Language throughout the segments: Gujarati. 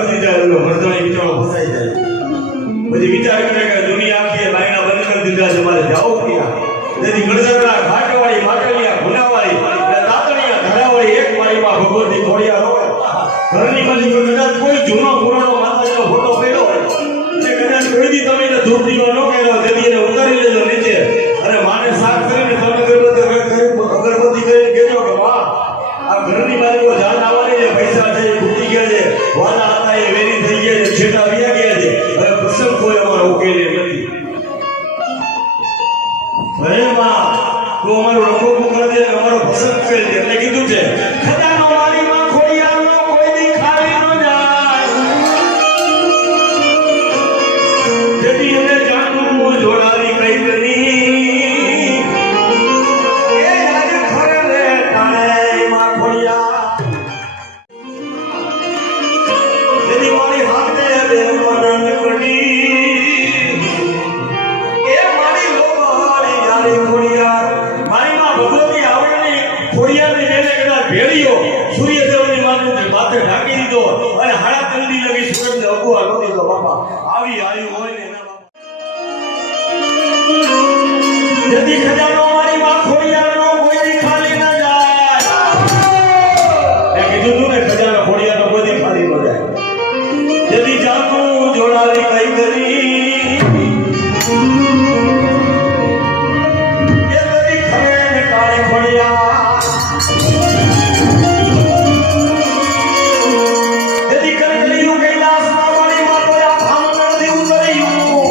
કરી દીધા વર્તણી વિચારો ફસાઈ જાય પછી વિચાર કરે કે દુનિયા આખી બાયના બંધ કરી દીધા છે મારે જાઓ ક્યાં તેથી ગણધરના ઘાટવાળી માટલિયા ભુનાવાળી તાતણિયા ધરાવાળી એક માળીમાં ભગવતી ખોડિયા રોકે ઘરની બાજુ કદાચ કોઈ જૂનો પુરાણો માતાજીનો ફોટો પડ્યો હોય જે કદાચ કોઈ દી તમે એને ધૂપ દીવો ન કર્યો તેથી એને ઉતારી લેજો નીચે અને માને સાફ કરીને તમે અગરબત્તી કરીને કહેજો કે વાહ આ ઘરની બાજુ જાન આવવાની છે પૈસા છે એ ખૂટી ગયા છે વાલા હતા એ વેરી થઈ ગયા છે છેટા વ્યા ગયા છે હવે પ્રસંગ કોઈ અમારો ઉકેલે નથી અરે માં તું અમારું રખોપું કરી દે અમારો પ્રસંગ ઉકેલ દે એટલે કીધું છે ખજાનો વાલીમાં ખોડિયાનો કોઈ દી ખાલી ન જાય જેથી એને જાણવું જોડાવી કઈ ગની એ આજ ખરે રે ટાણે માં ખોડિયા જેથી મારી હાથે બે મનન કડી એ મારી લોવાળી યારી ખોડિયા મારી માં ભગવતી આવડની ખોડિયાની એને કદાચ ભેળીઓ સૂર્યદેવની માથે ઢાંકી દીધો અને હાડા તલડી લગી સૂરજને અગુવા ન દીધો બાપા આવી આવ્યું હોય ને એના બાપા જેથી ખજાનો મારી માં ખોડિયાનો કોઈ દી ખાલી ન જાય એ કીધું તું ને ખજાનો ખોડિયાનો કોઈ દી ખાલી ન જાય જેથી જાગું જોડાવી કઈ કરી એ બધી ખરે ને કાળી ખોડિયા જેથી કરી કૈલાસમાં મારી માતો આ ભામણ નથી ઉતર્યું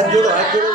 હાથ જોડો હાથ જોડો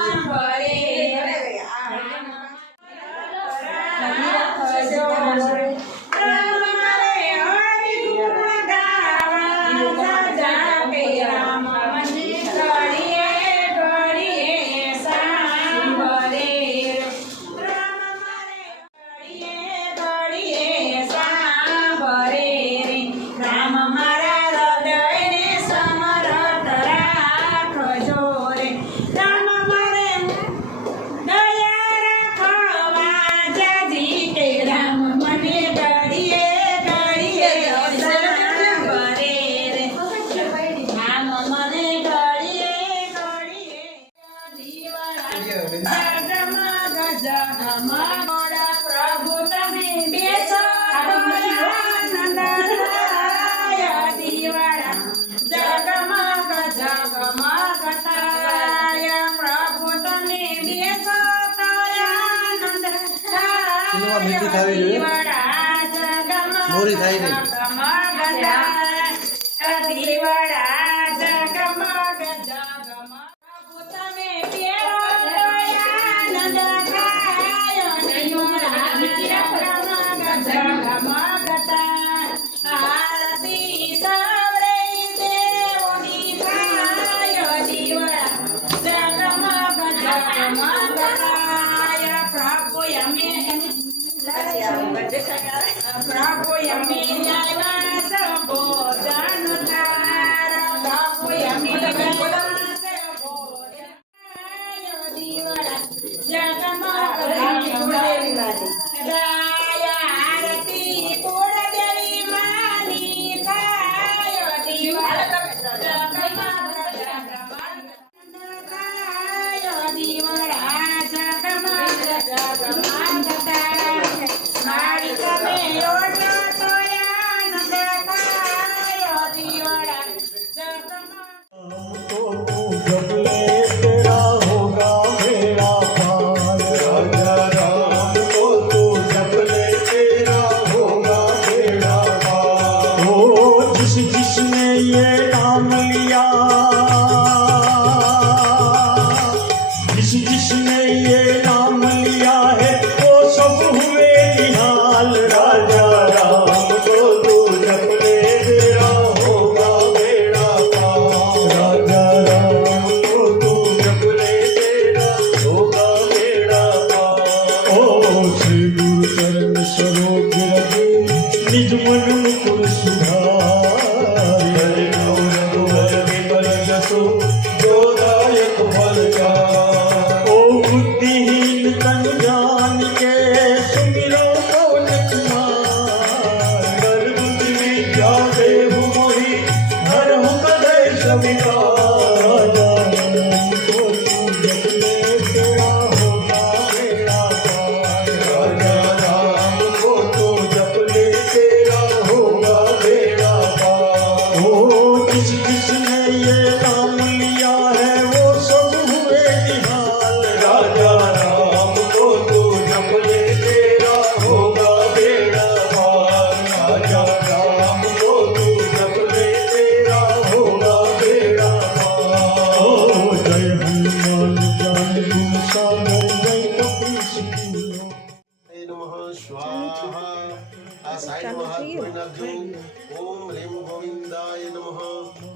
પ્રભુ તમે બેસો આનંદ દિવાળા જગમગ જગમગ થાય પ્રભુ તમે બેસો આનંદ સિનેમા મીઠી થવી જોઈએ. દિવાળા જગમગ મોરી થાય નહીં. જગમગ થાય દિવાળા જગમગ જગમગ પ્રભુ તમે બેસો આનંદ થાય દિવાળા જગમગ થાય આરતી સવરે દેવોની થાય દિવાળા જગમગ થાય પ્રભુ અમે પ્રભુ અમે આવ્યા સંબોધન તારા પ્રભુ અમે આવ્યા સંબોધન દિવાળા જગમગ ગાયા આરતી કુળદેવી માની થાય દિવાળા જગમગ થાય દિવાળા જગમગ થાય મારી તમે ઓળખો તો આનંદ થાય દિવાળા જગમગ तो तू जब ले तेरा होगा मेरा पार राजा राम को तू जब ले तेरा होगा मेरा पार ओ जिसने ये नाम लिया जिसने ये नाम लिया है वो सब हुए निहाल राजा राम को तू जब ले तेरा होगा मेरा पार राजा राम को तू जब ले तेरा होगा मेरा पार ओ श्री गुरु चरण सरोज रघु निज मन मुकुर सुधारि हरि रघुवर विमल जसु जोदायक फल ओ बुद्धिहीन तन जान के सुमिरो पवन कुमार कर बुद्धि विद्या देहु मोहि हरहु कदै सविकार राजा राम को तू जप ले तेरा होगा बेड़ा पार ओ जिसने ये नाम लिया है वो सब हुए निहाल राजा राम को तू जप ले तेरा होगा बेड़ा पार राजा राम को तू जप ले तेरा होगा बेड़ा पार ओ जय हनुमान ज्ञान गुण सागर जय कपीश तिलोक नमः स्वाहा आ साइड में हाथ कोई नाखो ओम ह्रीम गोविंदाय नमः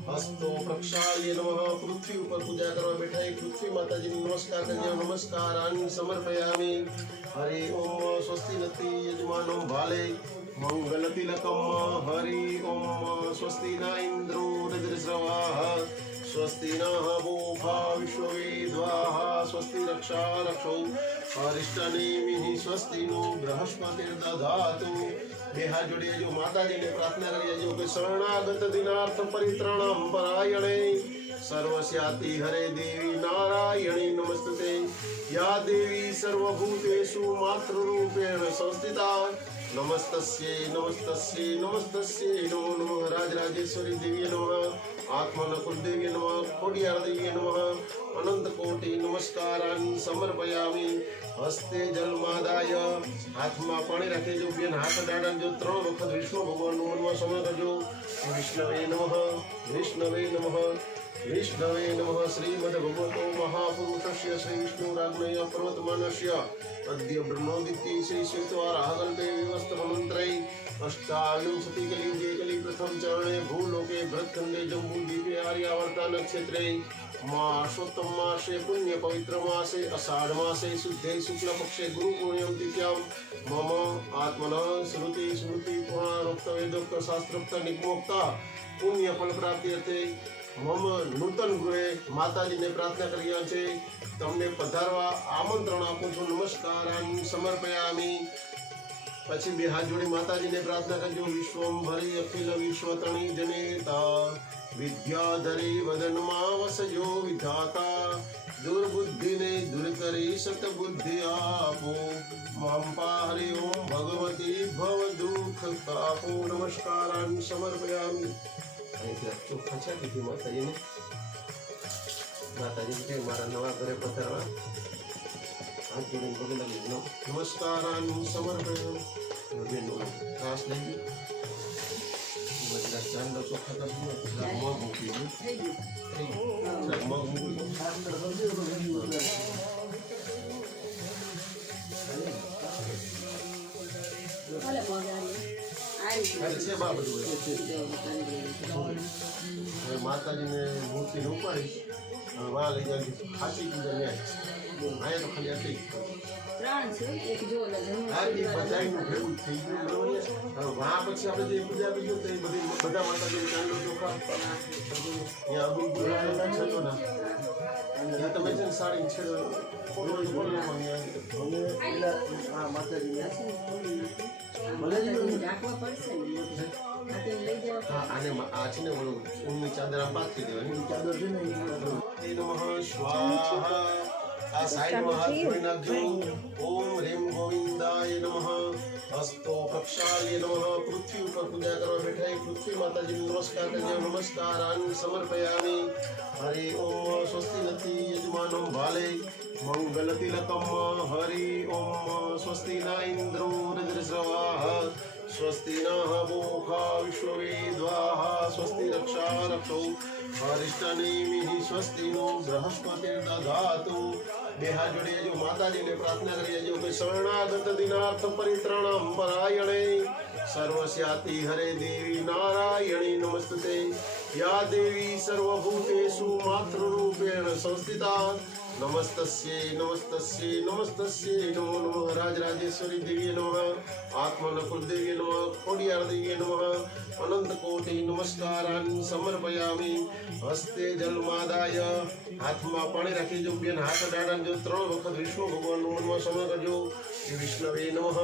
हस्तो प्रक्षाल्य नमः पृथ्वी ऊपर पूजा करवा बैठा है पृथ्वी माता जी नमस्कार करજો नमस्कारानि समर्पयामि हरि ओम स्वस्ति नति यजमानो भाले मंगल तिलकम हरि ओम स्वस्ति न इंद्रो रुद्रस्रवाः स्वस्ति नः पूषा विश्ववेदाः स्वस्ति रक्षा रक्षौ अरिष्टनेमिः स्वस्ति नो बृहस्पतिर्दधातु બે હાથ જોડીએ જો માતાજીને પ્રાર્થના કરીએ જો કે શરણાગત દિનાર્થ પરિત્રાણમ પરાયણે સર્વસ્યાતિ હરે દેવી નારાયણી નમસ્તે યા દેવી સર્વભૂતેષુ માતૃરૂપેણ સંસ્થિતા નમસ્તસ્યે નમસ્તસ્યે નમસ્તસ્યે નમો નમઃ રાજરાજેશ્વરી દેવીએ નમઃ આત્મનકુલ દેવીએ નમઃ ખોડિયાર દેવીએ નમઃ અનંત કોટિ નમસ્કારાન સમર્પયામિ હસ્તે જલમાદાય હાથમાં પાણી રાખી જો બેન હાથ ડાડા જો 3 વખત વિષ્ણુ ભગવાનનું મનમાં સમય કરજો વિષ્ણવે નમઃ विष्णवे नमः श्रीमद्भगवतो महापुरुषस्य श्रीविष्णुराज्ञया पर्वतमानस्य अद्य ब्रह्मोदित्यै श्रीश्वेतवाराहकल्पे विवस्तमन्त्रै अष्टाविंशतिकलियुगे कलिप्रथम चरणे भूलोके भरतखण्डे जम्बूद्वीपे आर्यावर्तनक्षेत्रे मासोत्तम मासे पुण्य पवित्र मासे आषाढ़ मासे शुद्धे शुक्ल पक्षे गुरु पूर्णिम तिथ्यां मम आत्मनः श्रुति स्मृति पुराणोक्त वेदोक्त शास्त्रोक्त निगमोक्त पुण्य फल प्राप्ति अर्थे मम नूतन गृहे माताजीने प्रार्थना કર્યા છે તમને પધારવા આમંત્રણ આપું છું નમસ્કારાન સમર્પયામિ પછી બે હાથ જોડી માતાજીને પ્રાર્થના કરજો વિશ્વંભરી અખિલ વિશ્વતણી જનેતા વિદ્યાધરી વદનમાં વસજો વિધાતા दुर्बुद्धिने दूर करी सतबुद्धि आपो मांपा हरि ओम भगवती भव दुख तापो नमस्कारान समर्पयामि અહીંથી ચોખ્ખા છે કે માતાજીને કે મારા નવા ઘરે પધારવા હાથ જોડીને પગે લાગી નમસ્કારાન સમર્પયામિ બેનો ખાસ લઈ બધા ચાંદો ચોખ્ખા કરજો મગ મૂકી દઉં મગ મૂકી દઉં છે બા બધું હવે માતાજીને મૂર્તિને ઉપાડીશ વાહ લઈ જાય ખાસી પૂજા ને આયા તો ખાલી આટલી બધાનું ભેગું થઈ ગયું બરોબર હવે વાહ પછી આપણે જે પૂજા બીજું તો એ બધી બધા માતાજી ચાંદો ચોખા અહીંયા અબુલ છેલ્લો ના ત્યાં તમે છે ને સાડી છેડો આને આ છે ને ઓલું ઊનની ચાદર આમ પાથરી દેવાની ચાદર છે ને નમઃ સ્વાહા આ સાઈડમાં હાથ જોડી નાખજો ઓમ રીમ ગોવિંદાય નમઃ હસ્તો પ્રક્ષાલ્ય નમઃ પૃથ્વી ઉપર પૂજા કરવા બેઠા પૃથ્વી માતાજીને નમસ્કાર કરજો નમસ્કારાન સમર્પયામિ હરિ ઓમ સ્વસ્તિ નતી યજમાનમ ભાલે મંગલ તિલકમ હરિ ઓમ સ્વસ્તિ ના ઇન્દ્રો રુદ્રસ્રવાહ स्वस्ति नः पूषा विश्ववेद्वाः स्वस्ति रक्षा रक्षौ हरिष्ठनेमिः स्वस्ति नो बृहस्पतिर्दधातु બે હાથ જોડી જો માતાજીને પ્રાર્થના કરીએ જો કે શરણાગત દિનાર્થ પરિત્રાણમ પરાયણે સર્વસ્યાતિ હરે દેવી નારાયણી નમસ્તે યા દેવી સર્વભૂતેષુ માતૃરૂપેણ સંસ્થિતા નમસ્તસ્યે નમસ્તસ્યે નમસ્તસ્યે નમો નમઃ રાજરાજેશ્વરી દેવીએ નમઃ આત્મનકુલ દેવીએ નમઃ ખોડિયાર દેવીએ નમઃ અનંત કોટિ નમસ્કારાન સમર્પયામિ હસ્તે જલમાદાય હાથમાં પાણી રાખી જો બેન હાથ ડાડા જો 3 વખત વિષ્ણુ ભગવાનનું મનમાં સ્મરણ કરજો વિષ્ણવે નમઃ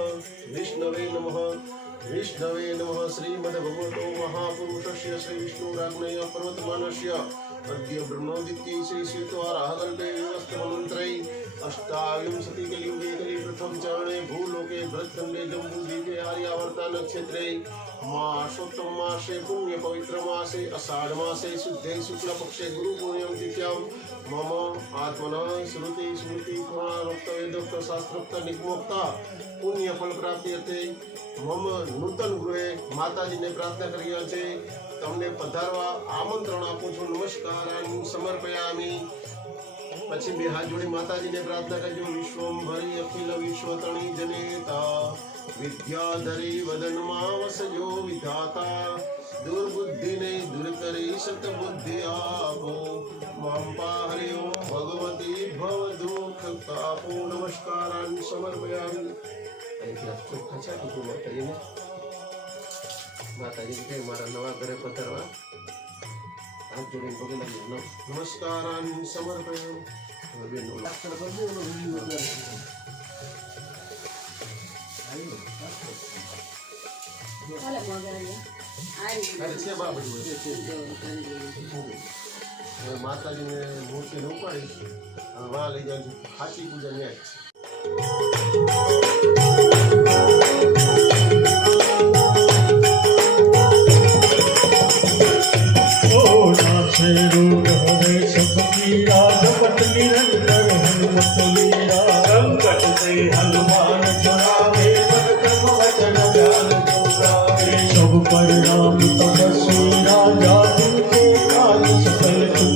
વિષ્ણવે નમઃ વિષ્ણવે નમઃ શ્રીમદ્ભગવતો મહાપુરુષસ્ય શ્રી વિષ્ણુરાજ્ઞયા પર્વતમાનસ્ય अद्य ब्रह्मोदित्यै श्रीश्वेतवाराहकल्पे विवस्तमन्त्रै अष्टाविंशतिकलियुगे कलिप्रथम चरणे भूलोके भरतखण्डे जम्बूद्वीपे आर्यावर्तनक्षेत्रे मासोत्तम मासे पुण्य पवित्र मासे आषाढ़ मासे शुद्धे शुक्ल पक्षे गुरु पूर्णिम तिथ्यां मम आत्मनः श्रुति स्मृति पुराणोक्त वेदोक्त शास्त्रोक्त निगमोक्त पुण्य फल प्राप्ति अर्थे मम नूतन गृहे माताजीने प्रार्थना કર્યા છે તમને પધારવા આમંત્રણ આપું છું નમસ્કારાન સમર્પયામિ પછી બે હાથ જોડી માતાજીને પ્રાર્થના કરજો વિશ્વંભરી અખિલ વિશ્વતણી જનેતા વિદ્યાધરી વદનમાં વસજો વિધાતા दुर्बुद्धिने दूर करी सतबुद्धि आपो मांपा हरि ओम भगवती भव दुख तापो नमस्कारान समर्पयामि ચોખ્ખા છે કે માતાજીને કે મારા નવા ઘરે પધારવા હાથ જોડીને પગે લાગી નમસ્કારાન સમર્પયામિ બેન અક્ષર કરજો એનો વિડીયો માતાજીને મૂર્તિને ઉપાડીશ વાહ લઈ જાય ખાસી પૂજા ન્યાય છે રૂઢ હરે સતવીરા જપત નિરંતર હનુમત વીરા સંકટ સે હનુમાન છોડાવે પદ કર્મ વચન જ્ઞાન જોડાવે સબ પરિણામ તપસ્વી રાજા તુમકે કાજ सकल तुम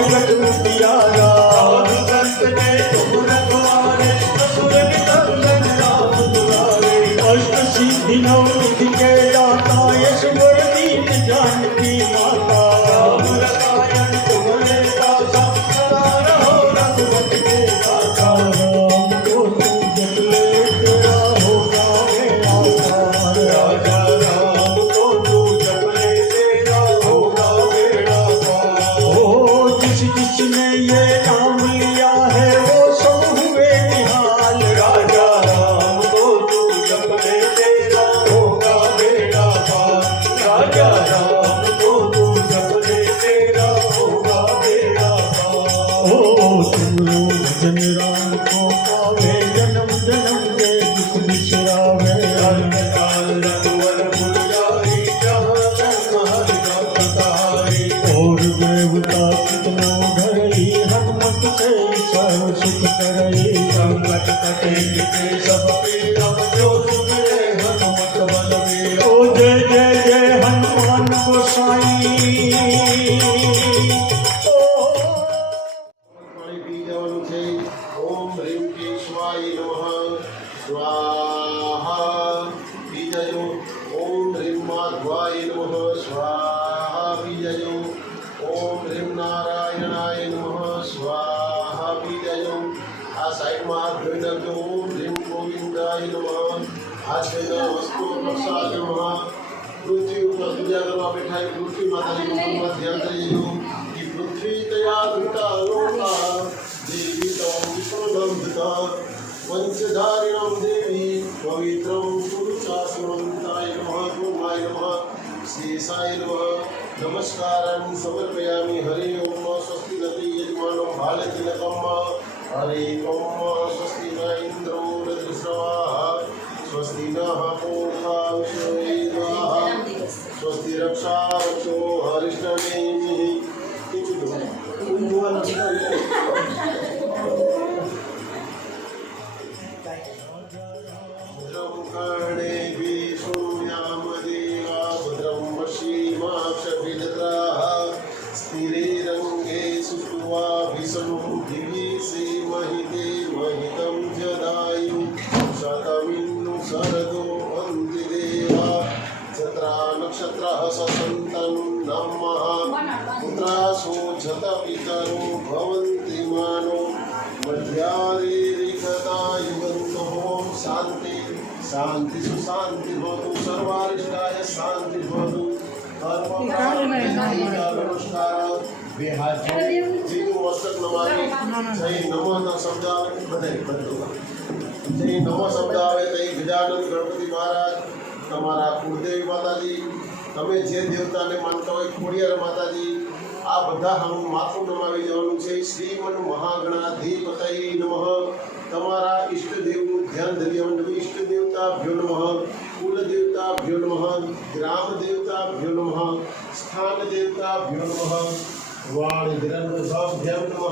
जगत उजियारा साधु संत ने तुम रखवारे असुर निकंदन राम दुलारे अष्ट सिद्धि नवनिधि के दाता यशवर दीन जानकी माता राम रसायन तुम्हारे दाता सदा रहो रघुपति के दाता राम को तू जप ले तेरा होगा मेरा पार राजा राम को तू जप ले तेरा होगा मेरा पार ओ जिसने ये नाम लिया है वो सब हुए निहाल राजा राम को तू जप ले तेरा होगा मेरा पार राजा राम को तू जप ले तेरा होगा मेरा पार ओ तुमरो भजन राम को पावे जन्म जन्म के दुख बिसरावे अंत काल रघुवर भुल जाई जहाँ जन्म हरि भक्त कहाई और देवता कितनो धरई हनुमत से सर्व सुख करई संकट कटे मिटे सब पीड़ा जो सुमिरे हनुमत बलवीर ओ जय जय जय हनुमान गोसाई પાણી પી જવાનું છે. ઓમ હ્રીમ કેશવાય નમઃ સ્વાહા પી જજો. ઓમ હ્રીમ માધવાય નમઃ સ્વાહા પી જજો. ઓમ હ્રીમ નારાયણાય નમઃ સ્વાહા પી જજો. આ સાઈડમાં હાથ ધોઈ નાખજો. ઓમ હ્રીમ ગોવિંદાય નમઃ. હાથ ધોઈને વસ્તુ પ્રસાદ નમઃ. પૃથ્વી ઉપર પૂજા કરવા બેઠા એ પૃથ્વી માતાજીનું મનમાં ધ્યાન કરી લેજો. कि पृथ्वी तया धृता लोका देवी तम विष्णुदंधता पंचधारिणं देवी पवित्रं पुरुषासुरन्ताय नमः गोमाय नमः शेषाय नमः नमस्कारं समर्पयामि हरि ओम स्वस्ति नति यजमानो भालति नकम्म हरि ओम स्वस्ति न इन्द्रो रजस्रवाः स्वस्ति नः पूषा विश्ववेदाः स्वस्ति रक्षा रक्षो हरिष्ठनेमिः भद्रं कर्णेभिः शृणुयामदेवा भद्रं पश्येमाक्षभिजत्राः स्थिरैरङ्गे सुष्ठुवाभिसंभिः श्रीमहिते महितं जदायु शतमिन्नु शरदो अन्ति देवा छत्रा नक्षत्रः ससन्तं नमः पुत्रासो झत पितरो भवन्ति मानो मध्यारेरिकता युवन्तो शान्ति शान्ति सुशान्ति भवतु सर्वारिष्टाय शान्ति भवतु नमस्कार બે હાથ જોડી સીધું મસ્તક નમાવી જય નમઃ શબ્દ આવે બધાય જય નમઃ શબ્દ આવે તઈ ગજાનંદ ગણપતિ મહારાજ તમારા કુળદેવી માતાજી તમે જે દેવતાને માનતા હોય ખોડિયાર માતાજી આ બધા માથું નમાવી જવાનું છે. શ્રીમન મહાગણાધિપતય નમઃ. તમારા ઈષ્ટદેવનું ધ્યાન ધર્યા ઈષ્ટ દેવતાભ્યો નમઃ. કુલ દેવતાભ્યો નમઃ. ગ્રામ દેવતાભ્યો નમઃ. સ્થાન દેવતાભ્યો નમઃ. વાણ હિરણ્યભ્યો નમઃ.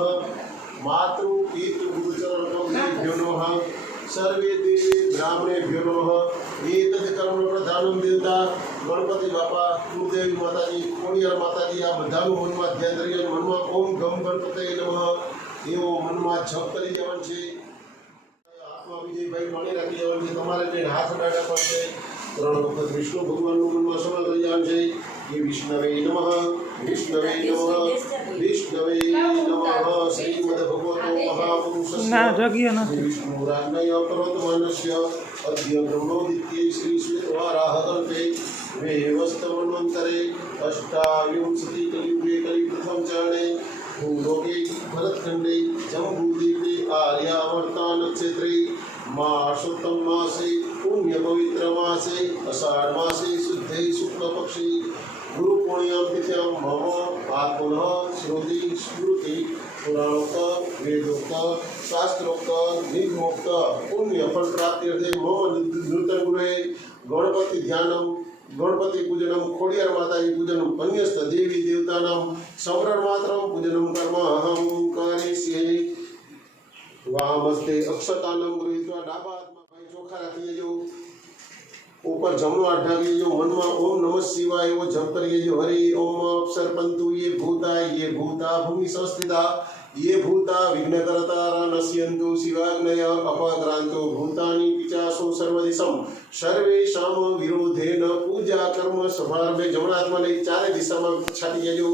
માતૃ પિતૃ ગુરુચરણભ્યો નમઃ. સર્વે દેવી બ્રાહ્મણેભ્યો નમઃ. એતદ કર્મ પ્રધાનમ દેવતા ગણપતિ બાપા કુળદેવી માતાજી ખોડિયાર માતાજી આ બધાનું મનમાં ધ્યાન ધરી મનમાં ઓમ ગમ ગણપતે નમઃ એવો મનમાં જપ કરી જવાનું છે. હાથમાં વિજયભાઈ પાણી રાખી જવાનું છે. તમારે જે હાથ ડાડા પણ છે 3 વખત વિષ્ણુ ભગવાનનું મનમાં સ્મરણ કરી જવાનું છે. એ વિષ્ણવે નમઃ વિષ્ણવે નમઃ વિષ્ણવે નમઃ. શ્રીમદ ભગવતો મહાપુરુષસ્ય વિષ્ણુરાજ્ઞય પર્વતમાનસ્ય अद्य ब्रह्मोदित्ये श्री श्वेतवाराह कल्पे वेवस्तमन्वन्तरे अष्टाविंशति कलियुगे कलिप्रथम चरणे भूलोके भरतखण्डे जम्बूद्वीपे आर्यावर्ता नक्षत्रे मासोत्तम मासे पुण्यपवित्र मासे अषाढ़ मासे शुद्धे शुक्लपक्षे गुरुपूर्णियां तिथ्यां मम आत्मनः श्रुति स्मृति पुराणोक्त वेदोक्त शास्त्रोक्त निगमोक्त पुण्य फल प्राप्त्यर्थे मम नूतन गुरुए गणपति ध्यानम गणपति पूजनम खोडियार माताजी पूजनम अन्यस्त देवी देवतानां स्मरण मात्रम पूजनम कर्म अहम करिष्ये वामस्ते अक्षतानं गृहीत्वा डाबा हाथમાં ભાઈ ચોખા રાખી લેજો ઉપર જમણો હાથ ઢાંકી લેજો, મનમાં ઓમ નમઃ શિવાય એવો જપ કરી લેજો. હરિ ઓમ અક્ષર પંતુ યે ભૂતા ભૂમિ સંસ્થિતા ये भूता विघ्नकर्ता नश्यन्तु शिवाग्नय अपाक्रांतो भूतानि पिचासो सर्वदिशं सर्वेषां विरोधेन पूजा कर्म सभारंभे जमણા હાથમાં લઈ ચારે દિશામાં છાટી દેજો.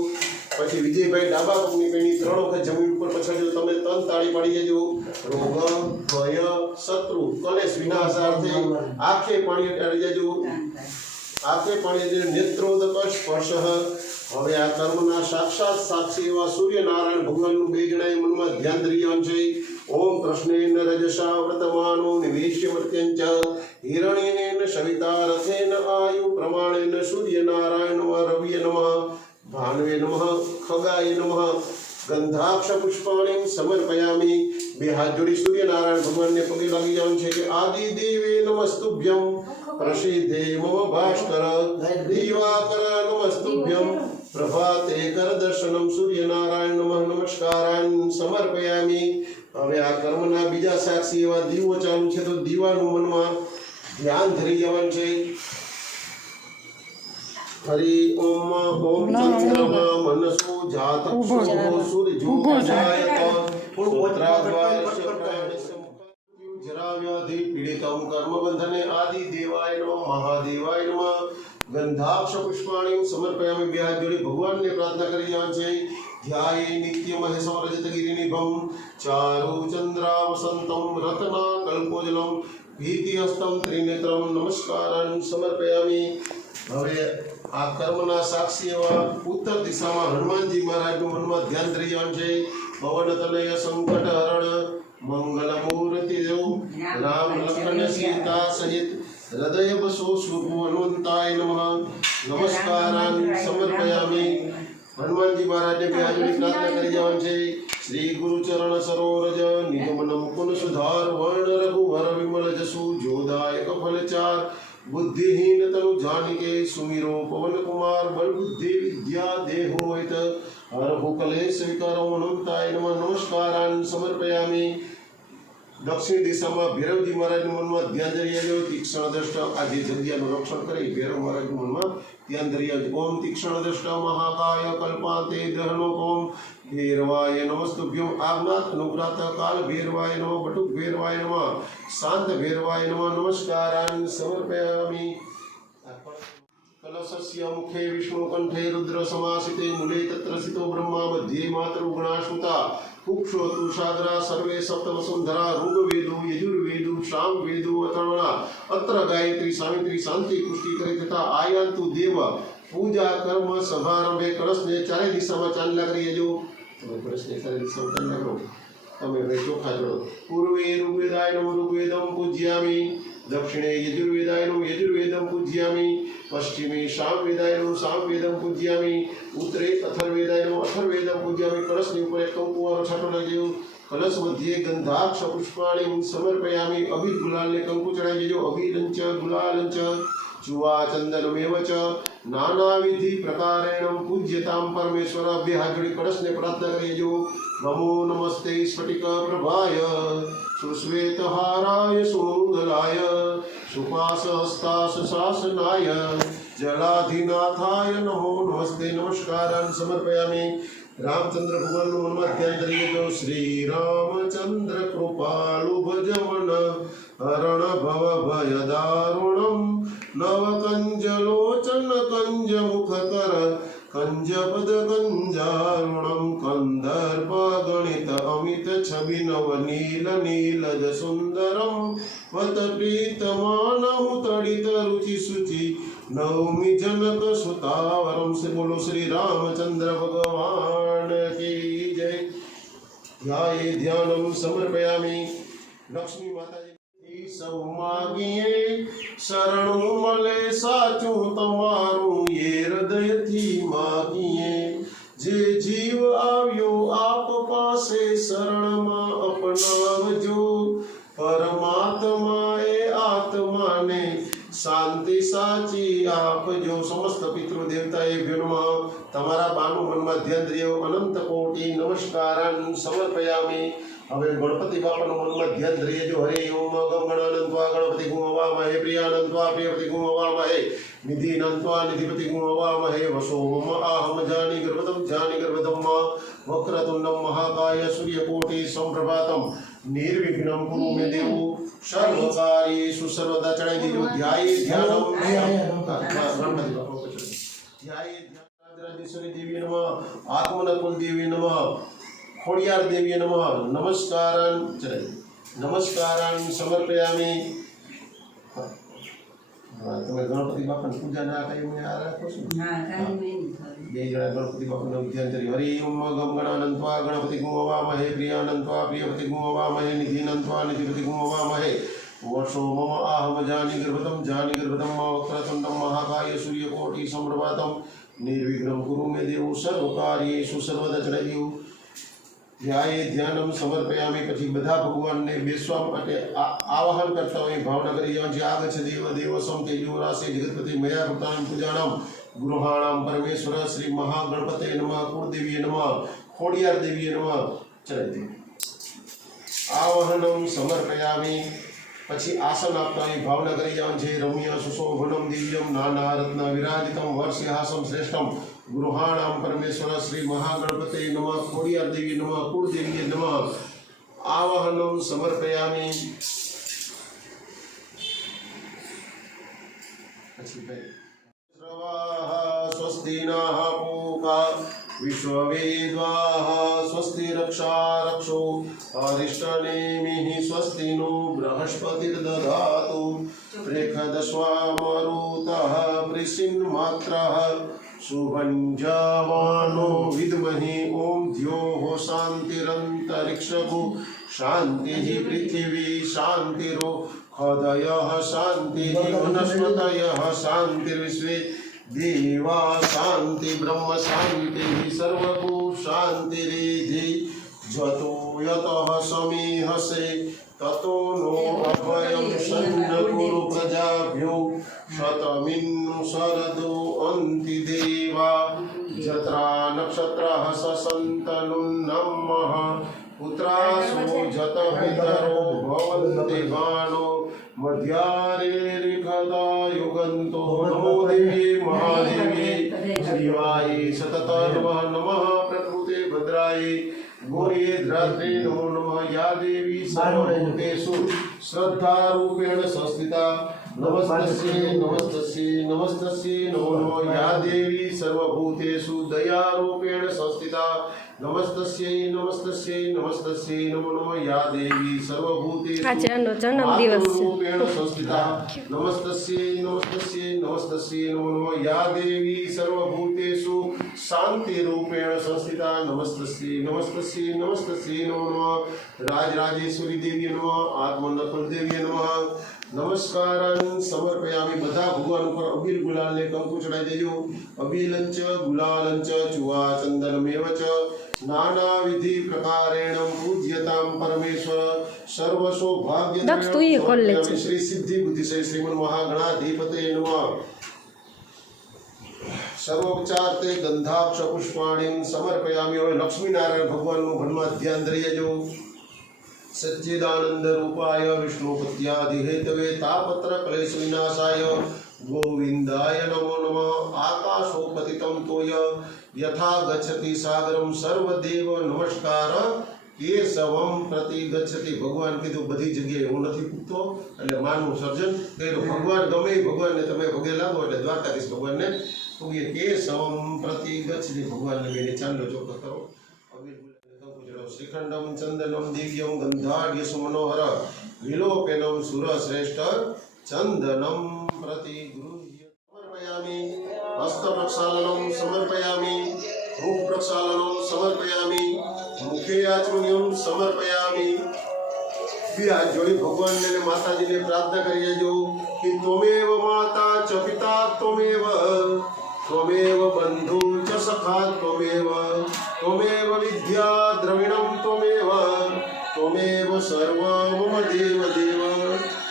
પછી વિજયભાઈ ડાબા પગની પેણી 3 વખત જમીન ઉપર પછાડજો. તમે 3 તાળી પાડી દેજો. રોગ ભય શત્રુ કલેશ વિનાશાર્થે આંખે પાણી ડાળી દેજો. આંખે પાણી દેજો. નેત્રોદક સ્પર્શ. હવે આ કર્મના સાક્ષાત સાક્ષી એવા સૂર્યનારાયણ ભગવાનનું બે જણાએ મનમાં ધ્યાન ધર્યું છે. ઓમ કૃષ્ણેન રજસા વર્તમાનો નિવેશ્ય વર્ત્યંચ હિરણ્યેન સવિતા રથેન આયુ પ્રમાણેન સૂર્યનારાયણ રવિય નમઃ ભાનવે નમઃ ખગાય નમઃ ગંધાક્ષ પુષ્પાણિ સમર્પયામિ. બે હાથ જોડી સૂર્યનારાયણ ભગવાનને પગે લાગી જવાનું છે કે આદિ દેવે નમસ્તુભ્યમ પ્રસિદ્ધે મમ ભાસ્કર દિવાકર નમસ્તુભ્યમ પ્રભાતે કર દર્શનમ સૂર્યનારાયણ નમઃ નમસ્કારાન સમર્પયામિ. હવે આ કર્મના બીજા સાક્ષી એવા દીવો ચાલુ છે તો દીવાનું મનમાં ધ્યાન ધરી જવાનું છે. હરિ ઓમ ઓમ ચંદ્રમા મનસો જાતકો સૂર્યજોજાયત જરાવ્યાધિ પીડિતમ કર્મબંધને આદિ દેવાય નમઃ મહાદેવાય નમઃ. ગંધાક્ષ પુષ્પાણિ સમર્પયામિ. બે હાથ જોડી ભગવાનને પ્રાર્થના કરી જવાનું છે. ધ્યાયે નિત્ય મહેશમ રજતગિરિનિભમ ચારુ ચંદ્રાવસંતમ રત્ના કલ્પોજલમ ભીતિહસ્તમ ત્રિનેત્રમ નમસ્કારાન સમર્પયામિ. હવે આ કર્મના સાક્ષી એવા ઉત્તર દિશામાં હનુમાનજી મહારાજનું મનમાં ધ્યાન ધરી જવાનું છે. પવન તનય સંકટ હરણ મંગલ મૂર્તિ દેવ રામ લખન સીતા સહિત હૃદય બસો શુભ હનુમંતાય નમઃ નમસ્કારાન સમર્પયામિ. હનુમાનજી મહારાજને બે હાથ જોડી પ્રાર્થના કરી જવાનું છે. શ્રી ગુરુ ચરણ સરોરજ નિગમન મુકુન સુધાર વર્ણ રઘુવર વિમલ જસુ જોદાયક ફલચાર बुद्धिहीन तनु जानिके सुमिरो पवन कुमार बल बुद्धि विद्या देहो हित हरहु कलेश विकारो अनंताय नमः नमस्कारान समर्पयामि. दक्षिण दिशाમાં ભૈરવજી મહારાજના મનમાં ધ્યાન ધરી આવ્યો. તીક્ષ્ણ દ્રષ્ટા આ જે જગ્યાનું રક્ષણ કરી ભૈરવ મહારાજના મનમાં ધ્યાન ધરી આવ્યો. ઓમ તીક્ષ્ણ દ્રષ્ટા મહાકાય કલ્પાંતે દહનો ઓમ ભૈરવાય નમસ્તુભ્યમ. આજ્ઞાત અનુગ્રહ કાલ ભૈરવાય નમઃ બટુક ભૈરવાય નમઃ શાંત ભૈરવાય નમઃ નમસ્કારાન સમર્પયામિ. કલશસ્ય મુખે વિષ્ણુ કંઠે રુદ્ર સમાસિતે મૂલે તત્ર સ્થિતો બ્રહ્મા મધ્યે માતૃગણાશ્રુતા કુક્ષો તુષાદ્રા સર્વે સપ્ત વસુંધરા ઋગ્વેદો યજુર્વેદો સામવેદો અથર્વણા અત્ર ગાયત્રી સાવિત્રી શાંતિ પુષ્ટિ કરી તથા આયાંતુ દેવ પૂજા કર્મ સભારંભે કળશને ચારે દિશામાં ચાંદલા કરી લેજો. તમે કળશને ચારે દિશામાં ચાંદલા કરો. તમે હવે ચોખા જોડો. પૂર્વે ઋગ્વેદાય નમઃ ઋગ્વેદમ પૂજ્યામિ. દક્ષિણે યજુર્વેદાય નમઃ યજુર્વેદમ પૂજ્યામિ. પશ્ચિમે સામવેદાય નમઃ સામવેદમ પૂજ્યામિ. ઉત્તરે અથર્વેદાય નમઃ અથર્વેદમ પૂજ્યામિ. કળશની ઉપર એક કંકુવાળો છાંટો નાખજો. કલશ મધ્યે ગંધાક્ષ પુષ્પાણિ સમર્પયામિ. અભિ ગુલાલને કંકુ ચડાવી દેજો. અભિલંચ ગુલાલંચ ચુવા ચંદનમેવ ચ નાનાવિધિ પ્રકારેણ પૂજ્યતામ પરમેશ્વર. બે હાથ જોડી કળશને પ્રાર્થના કરી દેજો. નમો નમસ્તે સ્ફટિક પ્રભાય સુશ્વેતહારાય સુમંગલાય સુપાસહસ્તાસ શાસનાય જલાધિનાથાય નમો નમસ્તે નમસ્કારાન સમર્પયામિ. રામચંદ્ર ભગવાનનું મનમાં ધ્યાન કરી લેજો. શ્રી રામચંદ્ર કૃપાલુ ભજવન હરણ ભવ ભય દારુણમ નવ કંજ લોચન કંજ મુખ કર કંજ પદ કંજારુણમ કંદર્પ ગણિત અમિત છબી નવ નીલ નીલજ સુંદરમ વત પ્રીતમાનહુ તડિત રુચિ સુચિ નવમી જનક સુતાવરમ. સે બોલો શ્રી રામચંદ્ર ભગવાન કી જય. ધ્યાયે ધ્યાનમ સમર્પયામિ. લક્ષ્મી માતાજી સૌ માગીએ શરણું મળે સાચું તમારું એ હૃદયથી માગીએ. જે જીવ આવ્યો આપ પાસે શરણમાં અપનાવજો. પરમાત્માએ આત્માને શાંતિ સાચી આપજો. સમસ્ત પિતૃ દેવતાએ તમારા બાનું મનમાં ધ્યાન રહ્યો. અનંત કોટી નમસ્કારાન સમર્પયામિ. હવે ગણપતિ બાપાનું મનમાં ધ્યાન ધરીએ જો હરે ઓમ ગમ ગણાનંત્વા ગણપતિ ગુમ હવામહે પ્રિયાનંત્વા પ્રિયપતિ ગુમ હવામહે નિધિનંત્વા નિધિપતિ ગુમ હવામહે વસો મમ આહમ જાની ગર્ભતમ વક્રતુંડમ મહાકાય સૂર્યકોટિ સંપ્રભાતમ નિર્વિઘ્નમ કુરુ મે દેવ સર્વકાર્યેષુ સર્વદા ચડાઈ દીજો ધ્યાયે ધ્યાનમ ગણપતિ બાપા ધ્યાયે ધ્યાનરાજેશ્વરી દેવી નમઃ આત્મનકુલ દેવી નમઃ ખોડિયાર દેવી નમઃ નમસ્કારાન ચડાઈ નમસ્કારાન સમર્પયામિ તમે ગણપતિ બાપાની પૂજા ના કરી મને આ રાખો છો બે જણા ગણપતિ બાપાનું ધ્યાન કરી હરિ ઓમ ગમ ગણાનંત્વા ગણપતિ ગુમ હવામહે પ્રિયાનંત્વા પ્રિયપતિ ગુમ હવામહે નિધિનંત્વા નિધિપતિ ગુમ હવામહે વર્ષો મમ આહમ જાની ગર્ભતમ વક્રતુંડમ મહાકાય સૂર્યકોટિ સંપ્રભાતમ નિર્વિઘ્નમ કુરુ મે દેવ સર્વકાર્યેષુ સર્વદા ચડાઈ દેવું ધ્યાયે ધ્યાનમ સમર્પયામિ પછી બધા ભગવાનને બેસવા માટે આવાહન કરતા હોય ભાવના કરી જે આગચ્છ દેવ દેવસમ તેજો રાસે જગતપતિ મયા ભક્તાન પૂજાનામ ગૃહાણામ પરમેશ્વર શ્રી મહાગણપતે નમઃ કુળદેવીએ નમઃ ખોડિયાર દેવીએ નમઃ ચડાઈ દે આવાહનમ સમર્પયામિ પછી આસન આપતા હોય ભાવના કરી જવાનું છે રમ્ય સુશોભનમ દિવ્યમ નાના રત્ન વિરાજિતમ વર્ષિહાસમ શ્રેષ્ઠમ ગૃહાણામ પરમેશ્વર શ્રી મહાગણપતે નમઃ ખોડિયાર દેવી નમઃ કુળદેવીએ નમઃ આવાહનમ સમર્પયામિ પછી સ્વસ્તિનઃ પૂકા વિશ્વવેદ્વાઃ સ્વસ્તિ રક્ષા રક્ષો અરિષ્ટનેમિઃ સ્વસ્તિનો બૃહસ્પતિર્દધાતુ પ્રેખદસ્વામરુતઃ પ્રિસિન્માત્રઃ શુભંજાવાનો વિદ્મહે ઓમ દ્યોઃ શાંતિરંતરિક્ષગુ શાંતિઃ પૃથિવી શાંતિરો ખદયઃ શાંતિઃ વનસ્પતયઃ શાંતિર્વિશ્વે देवा शांति ब्रह्म शांति सर्वभू शांतिरिधि जतो यतः समीहसे ततो नो अभयं शन्नकुरु प्रजाभ्यो शतमिन्नु शरदो अन्ति देवा जत्रा नक्षत्रः ससन्तनुन्नमः पुत्रासो जत पितरो भवन्ति गानो मध्यारेरिखदा युगन्तो नमो देवी महादेवी शिवाय सतत नमः नमः प्रकृते भद्राय गौर्ये द्रात्रे नमो नमः या देवी सर्वभूतेषु श्रद्धारूपेण संस्थिता नमस्तस्यै नमस्तस्यै नमस्तस्यै नमो नमः या देवी सर्वभूतेषु दयारूपेण संस्थिता नमस्तस्यै नमस्तस्यै नमस्तस्यै नमो नमः या देवी सर्वभूतेषु આજે એનો જન્મદિવસ છે रूपेण संस्थिता नमस्तस्यै नमस्तस्यै नमस्तस्यै नमो नमः या देवी सर्वभूतेषु शांति रूपेण संस्थिता नमस्तस्यै नमस्तस्यै नमस्तस्यै नमो नमः राजराजेश्वरी देवी नमः आत्मनकुल देवी नमः नमस्कारान् समर्पयामि બધા ભગવાન ઉપર અબીલ ગુલાલ ને કંકુ ચડાઈ દેજો અબીલંચ ગુલાલંચ ચુવા ચંદનમેવ ચ નાના વિધિ પ્રકારેણ પૂજ્યતામ પરમેશ્વર સર્વ સૌભાગ્ય દક્ષ તું એ કોલ લે છે શ્રી સિદ્ધિ બુદ્ધિ શ્રીમન મહાગણાધિપતે નમઃ સર્વોપચાર તે ગંધાક્ષ પુષ્પાણીમ સમર્પયામિ હવે લક્ષ્મીનારાયણ ભગવાનનું ઘરમાં ધ્યાન ધરી લેજો सच्चिदानंद रूपाय विष्णुपत्यादि हेतवे तापत्र क्लेश विनाशाय गोविंदाय नमो नमः आकाशोपतितं तोय यथा गच्छति सागरम सर्वदेव नमस्कार केशवम प्रति गच्छति भगवान कीधुं बधी जग्याए हूँ नहीं पूछतो એટલે માનવું સર્જન કર્યું ભગવાન ગમે ભગવાનને તમે પગે લાગો એટલે દ્વારકાધીશ ભગવાનને પૂગે કેશવમ પ્રતિ ગચ્છતિ ભગવાનને બેને ચાંદલો ચોખ્ખો કરો श्रीखंडम चंदनम दिव्यम गंधाढ्य सुमनोहर विलोपेनम सुरश्रेष्ठ चंदनम प्रति गृह्य समर्पयामि हस्त प्रक्षालनम समर्पयामि मुख प्रक्षालनम समर्पयामि मुखे आचमनियम समर्पयामि फिर आज जोड़ी भगवान ने माता जी ने प्रार्थना करी जो कि त्वमेव माता च पिता त्वमेव त्वमेव बंधु च सखा त्वमेव त्वमेव विद्या द्रविणं त्वमेव त्वमेव सर्व मम देव देव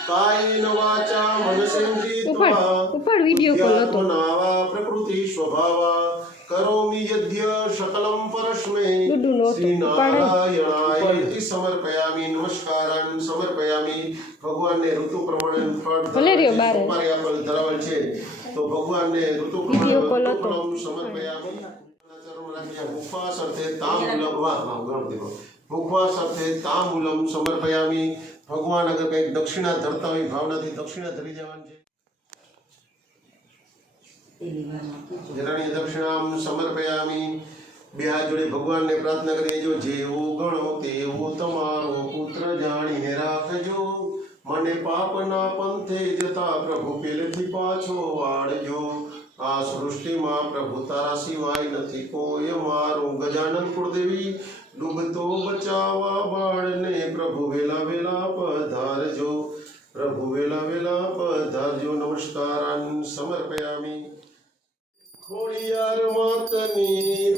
कायेन वाचा मनसेन्द्रियेण ઉપર વિડિયો કોલ હતો प्रकृति स्वभाव करोमि यद्य सकलं परस्मै गुड्डू श्रीनारायणाय इति समर्पयामि नमस्कारान् समर्पयामि। ભગવાનને ઋતુ પ્રમાણે ફળ ભલે રહ્યો બારે. સોમવારે આપણે ધરાવેલ છે તો ભગવાનને ઋતુ વિડીયો કોલ પ્રમાણે હતો. ફળ સમર્પયામિ। મુખવાસ અર્થે તાંબૂલમ मुखवास अर्थे तांबूलम समर्पयामि। भगवान अगर कहीं दक्षिणा धरता हो भावनाथी दक्षिणा धरी जवानी छे। जरानी दक्षिणाम समर्पयामि। बे हाथ जोड़े भगवान ने प्रार्थना करिए जो जेवो गणो तेवो तमारो पुत्र जाणीने राखजो मने पापना पंथे जता प्रभु पेलेथी पाछो वाळजो आ सृष्टि में प्रभु तारा सिवाय नथी कोई मारो गजानन कुलदेवी डूबतो बचावा बाळने प्रभु वेला वेला पधारजो प्रभु वेला वेला पधारजो नमस्कारान् समर्पयामि। खोड़ियार मातनी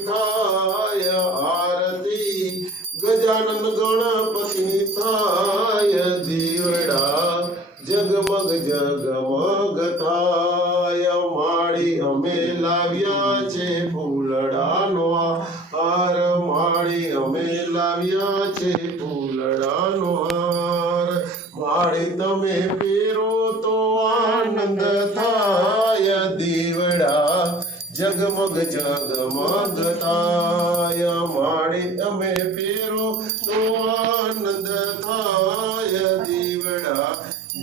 थाय आरती गजानन गणपति थाय दीवड़ा जगमग जगमग थाय माड़ी अमे लाव्या छे फूलड़ानो हार माड़ी अमे लाव्या छे फूलड़ानो हार माड़ी तमे पेरो तो आनंद थाय दीवड़ा जगमग जगमग थाय माड़ी अमे पेरो तो आनंद थाय दीवड़ा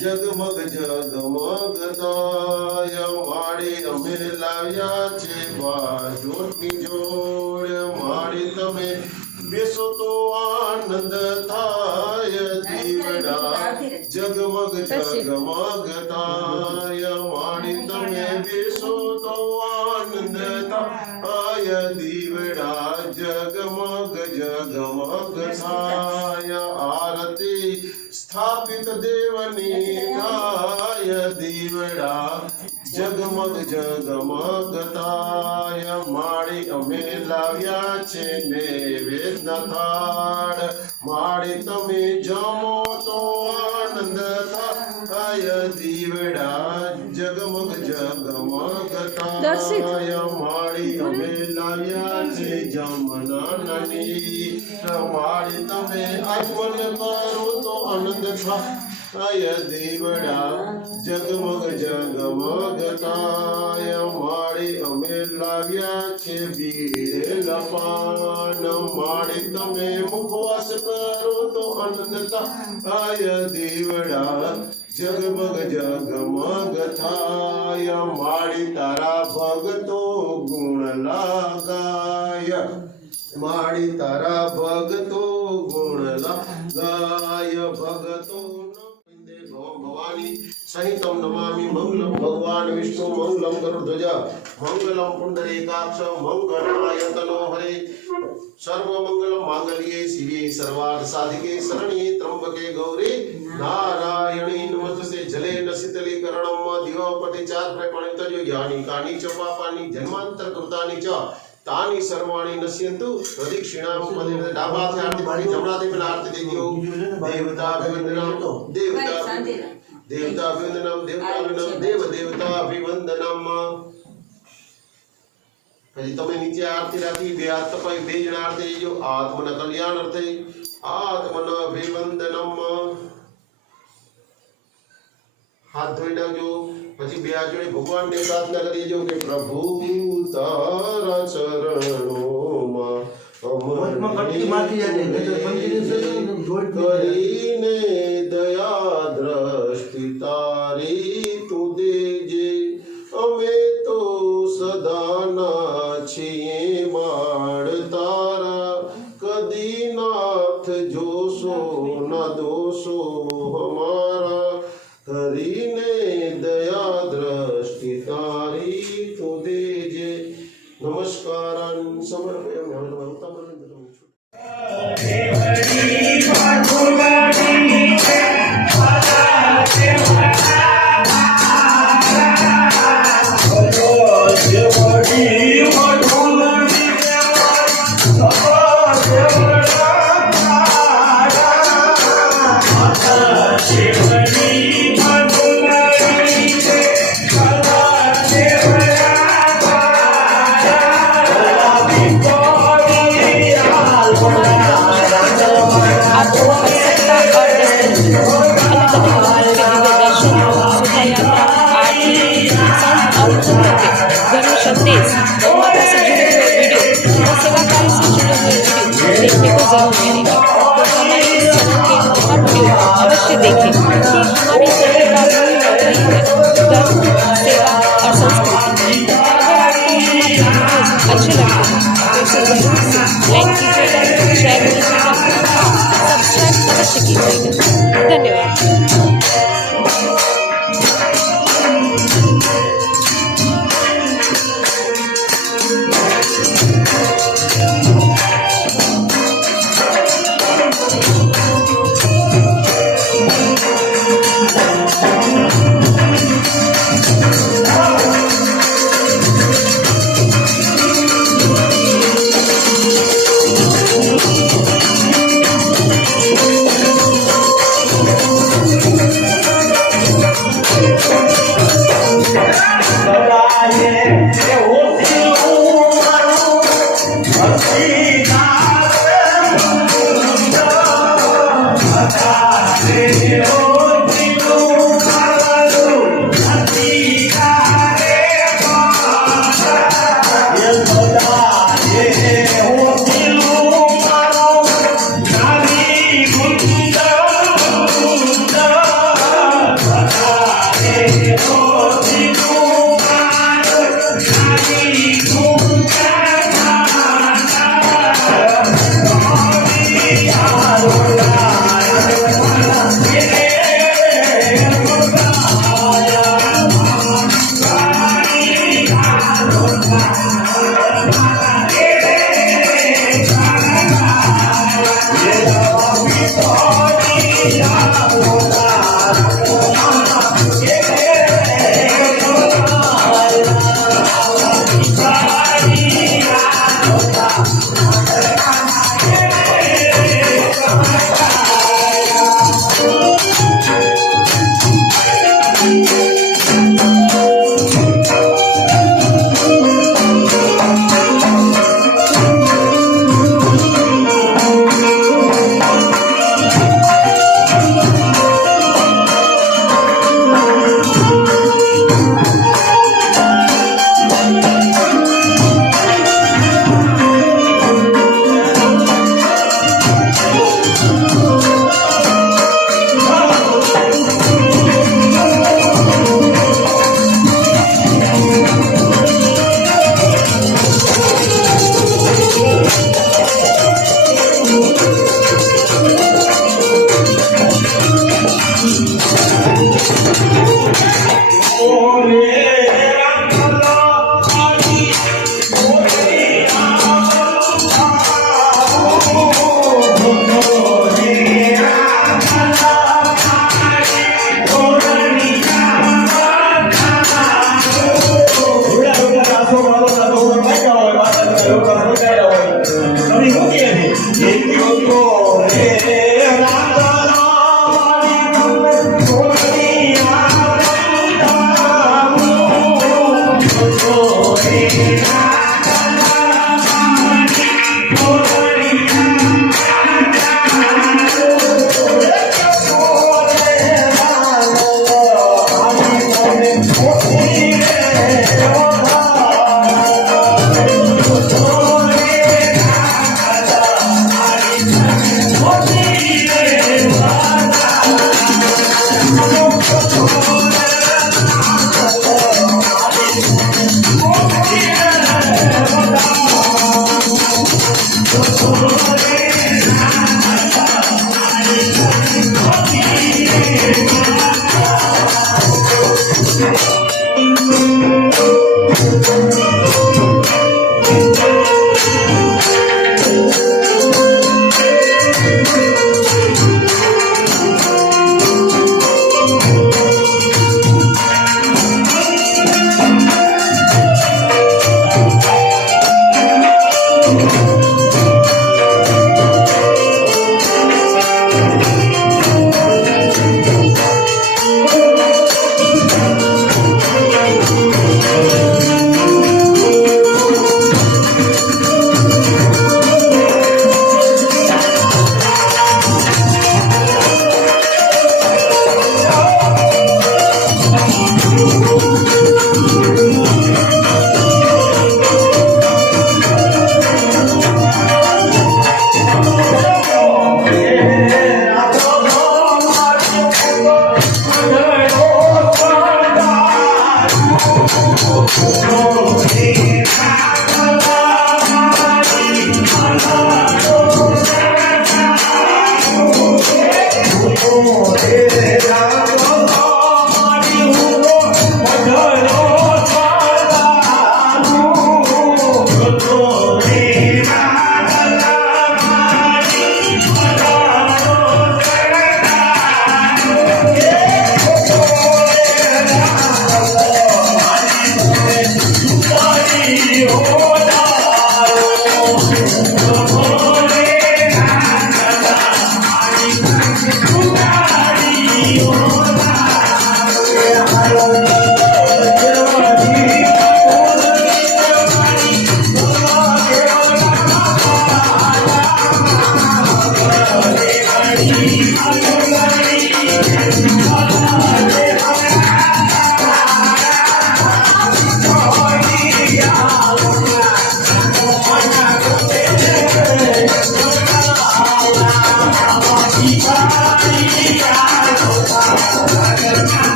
जगमग जगमग थाय माड़ी अमे लाव्या छे बाजोटनी जोड़ माड़ी तमे बेसो तो आनंद थाय दीवड़ा जगमग जगमग थाय माड़ी तमे बेसो तो आनंद थाय दीवड़ा जगमग जगमग थाय आरती स्थापित देवनी गाय दीवड़ा जगमग जगमग थाय माड़ी अमे लाव्या छे नैवेद्य थाળ माड़ी तमे जमो तो आनंद थाय दीवड़ा जगमग जगमग थाय माड़ी अमे लाव्या छे जमना ननी माड़ी तमे आगमन करो तो आनंद थाय दीवड़ा जगमग जगमग थाय माड़ी अमे लाव्या छे बीड़ेल पान माड़ी तमे मुखवास करो तो आनंद थाय दीवड़ा जगमग जगमग थाय माड़ी तारा भगतो गुण लगाय माड़ी तारा भगतो गुण लगाय भगतो भवानी सहितं नमामि मंगलम भगवान विष्णु मंगलम गरुड़ध्वज मंगलम पुंडरीकाक्ष मंगलाय तनो हरे सर्वमंगल मांगल्ये शिवे सर्वार्थ साधिके शरण्ये त्र्यंबके गौरी नारायणी नमस्ते जले न शीतलीकरणम दिवपटे चात्र प्रणितयो यानि कानि च पापानि जन्मांतर कृतानि च तानि सर्वाणि नश्यन्तु प्रदक्षिणां पदे डाबाथे आरती पाणी जमणाथे पेला आरती देજો देवताभिवंदनम देवताभिवंदनम देवदेवताभिवंदनम પછી તમે નીચે આરતી રાખી બે હાથ તપાઈ બે જણા આરતી દેજો આત્મના કલ્યાણ અર્થે આત્મના અભિવંદનમ हाथ धोई नाखजो પછી બે હાથ જોડી ભગવાનને પ્રાર્થના કરી દેજો કે પ્રભુ તારા ચરણોમાં કરીને દયા દ્રષ્ટિ તારી તું દેજે અમે તો સદાના છીએ બાળ તારા કદી નાથ જોશો ના દોષો હમારા કરીને દયા દ્રષ્ટિ તારી તું દેજે નમસ્કારાન સમર્પયામિ Yeah. संदेश गौ माता से जुड़े हुए वीडियो और सेवा कार्य से जुड़े हुए वीडियो देखने को जरूर मिलेगा। तो हमारे इस चैनल के हर वीडियो अवश्य देखें कि हमारे चैनल का मूल मंत्र ही है धर्म, सेवा और संस्कृति। अगर आपको हमारे वीडियोज अच्छे लगते हैं तो इसे जरूर से लाइक कीजिएगा, शेयर कीजिएगा, सब्सक्राइब अवश्य कीजिएगा। धन्यवाद।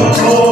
Oh,